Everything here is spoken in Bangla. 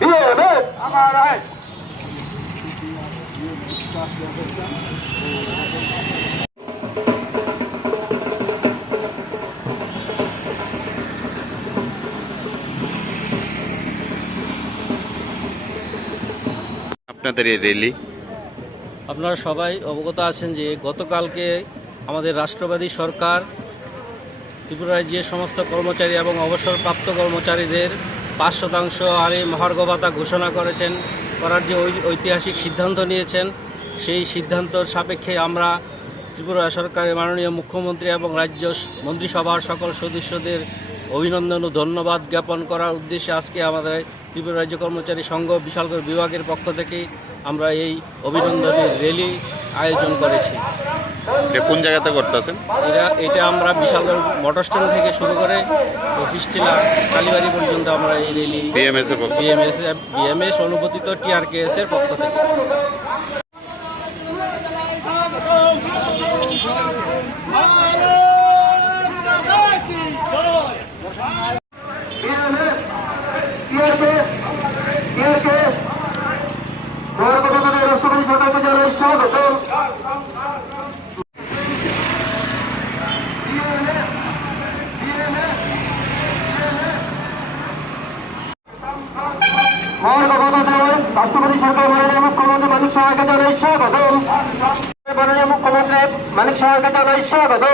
বিএমএস আপনাদের এই র্যালি? আপনারা সবাই অবগত আছেন যে গতকালকে আমাদের রাষ্ট্রবাদী সরকার ত্রিপুরা রাজ্যের সমস্ত কর্মচারী এবং অবসরপ্রাপ্ত কর্মচারীদের ৫% হারে মহার্ঘ ভাতা ঘোষণা করার যে ঐতিহাসিক সিদ্ধান্ত নিয়েছেন, সেই সিদ্ধান্তর সাপেক্ষে আমরা ত্রিপুরা সরকারের মাননীয় মুখ্যমন্ত্রী এবং রাজ্য মন্ত্রিসভার সকল সদস্যদের অভিনন্দন ও ধন্যবাদ জ্ঞাপন করার উদ্দেশ্যে আজকে আমাদের ত্রিপুরা রাজ্য কর্মচারী সংঘ বিশালগড় বিভাগের পক্ষ থেকে আমরা এই অভিনন্দনের র্যালি আয়োজন করেছি। কোন জায়গাতে করতেছেন? এটা আমরা বিশালগড় মোটর স্ট্যান্ড থেকে শুরু করে অফিস টিলা কালীবাড়ি পর্যন্ত আমরা এই র্যালি বিএমএস অনুমোদিত TRKS এর পক্ষ থেকে। রাষ্ট্রপতি সরকারকে জানাই স্বাগত। রাষ্ট্রপতি সরকার মাননীয় মুখ্যমন্ত্রী মানিক সাহাকে জানাই স্বাগত। মাননীয় মুখ্যমন্ত্রী মানিক সাহাকে জানাই স্বাগত।